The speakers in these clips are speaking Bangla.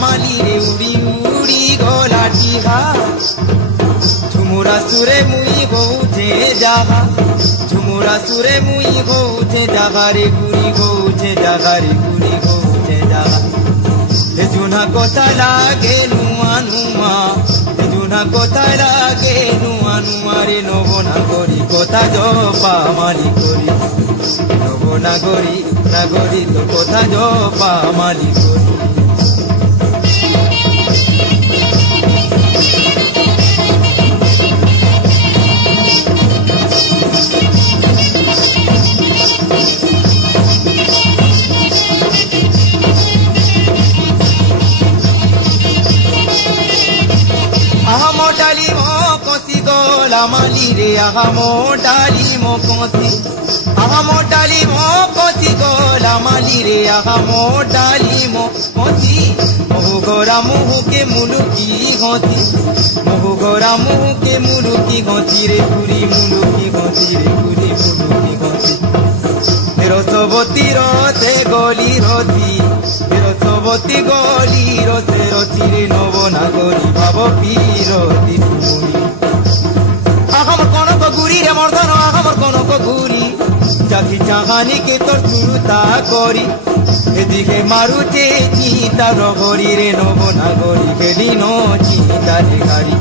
মালি রে উড়ি উড়ি গলা টিহা ঝুমুরা সুরে মুই গৌছে যাহা ঝুমুরা সুরে মুই গৌছে যাহা রে গুড়ি গৌছে যাহা রে গুড়ি গৌছে যাহা হে জুনা কথা লাগে নুয়া নুয়া হে জুনা কথা লাগে নুয়া নুয়া রে নবনাগরী কথা জপা মালি করি নবনাগরী নাগরী তো কথা জপা মালি করি আহামো ডালিমো কষি গলা মালি রে আহামো ডালিমো কষি আহামো ডালিমো কষি গলা মালি রে আহামো ডালিমো কষি মোহু গোরা মুহুকে মুলুকি ঘষি মোহু গোরা মুহুকে মুলুকি ঘষি রে পুরি মুলুকি ঘষি রে পুরি মুলুকি ঘষি রসবতী রথে গলি রথি রসবতী গলি রথে রথি রে নবনাগরী ভাব পীরতি তুমি আহামর কনক গুরি রে মর্দন আহামর কনক গুরি চাকি চাহানি কে তোর চুরুতা করি এদিকে মারুতে চিতা রহরি রে নবনাগরী গেলিন চিতা রে গাড়ি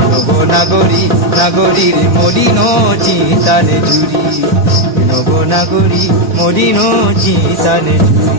নবনাগরী নাগরী রে মলিন চিতা রে জুড়ি নবনাগরী মলিন চিতা রে জুড়ি